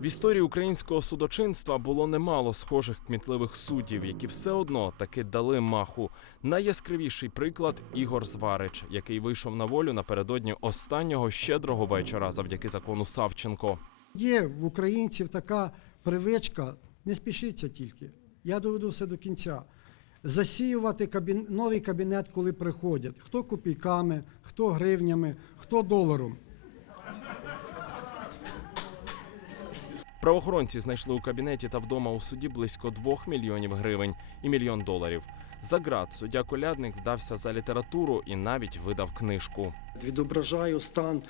В історії українського судочинства було немало схожих кмітливих суддів, які все одно таки дали маху. Найяскравіший приклад Ігор Зварич, який вийшов на волю напередодні останнього щедрого вечора завдяки закону Савченко. Є в українців така привичка, не спішіться тільки. Я доведу все до кінця. Засіювати кабін... новий кабінет, коли приходять. Хто копійками, хто гривнями, хто доларом. Правоохоронці знайшли у кабінеті та вдома у суді близько 2 мільйонів гривень і мільйон доларів. За ґрат суддя Колядник вдався за літературу і навіть видав книжку. відображаю стан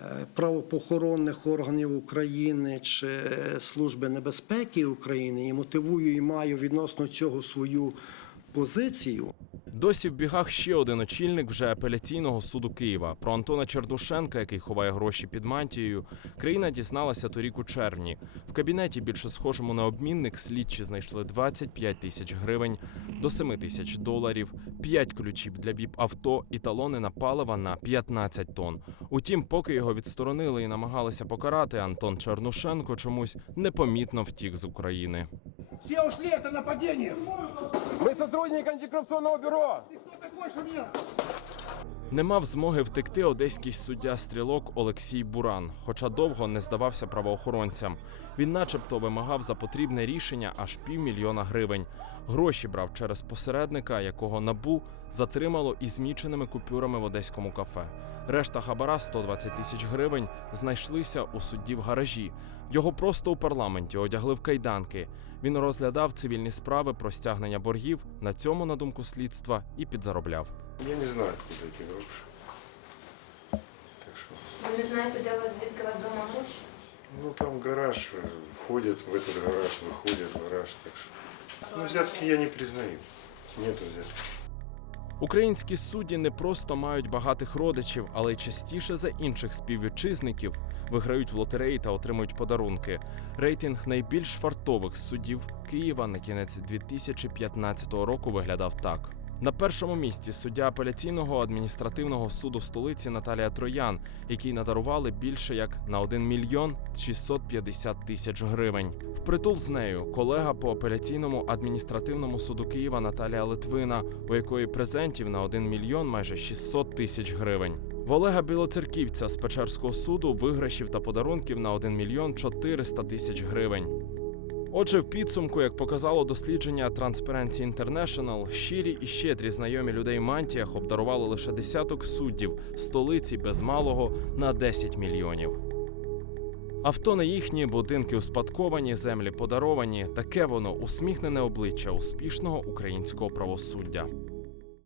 е, правоохоронних органів України чи Служби небезпеки України і мотивую і маю відносно цього свою позицію. Досі в бігах ще один очільник вже апеляційного суду Києва. Про Антона Чердушенка, який ховає гроші під мантією, країна дізналася торік у червні. В кабінеті, більше схожому на обмінник, слідчі знайшли 25 тисяч гривень до 7 тисяч доларів, 5 ключів для віп-авто і талони на паливо на 15 тонн. Утім, поки його відсторонили і намагалися покарати, Антон Чернушенко чомусь непомітно втік з України. Все ушли, это нападение. Мы сотрудник антикоррупционного бюро. Кто такой, что мне? Не мав змоги втекти одеський суддя стрілок Олексій Буран, хоча довго не здавався правоохоронцям. Він, начебто, вимагав за потрібне рішення аж півмільйона гривень. Гроші брав через посередника, якого набу затримало із зміченими купюрами в одеському кафе. Решта хабара 120 тисяч гривень знайшлися у судді в гаражі. Його просто у парламенті одягли в кайданки. Він розглядав цивільні справи про стягнення боргів. На цьому, на думку слідства, і підзаробляв. Я не знаю, откуда эти гроши. Так что, Ви не знаєте, де у вас звідки у вас вдома гроші? ну там гараж, э, входят в этот гараж, выходят в гараж, так что. Ну, взятки я не признаю. Нету взятки. Українські судді не просто мають багатих родичів, але частіше за інших співвітчизників виграють в лотереї та отримують подарунки. Рейтинг найбільш фартових суддів Києва на кінець 2015 року виглядав так. На першому місці суддя апеляційного адміністративного суду столиці Наталія Троян, якій надарували більше як на 1 мільйон 650 тисяч гривень. Впритул з нею колега по апеляційному адміністративному суду Києва Наталія Литвина, у якої презентів на 1 мільйон майже 600 тисяч гривень. В Олега Білоцерківця з Печерського суду виграшів та подарунків на 1 мільйон 400 тисяч гривень. Отже, в підсумку, як показало дослідження Transparency International, щирі і щедрі знайомі людей мантіях обдарували лише десяток суддів столиці без малого на 10 мільйонів. Авто не їхні, будинки успадковані, землі подаровані. Таке воно усміхнене обличчя успішного українського правосуддя.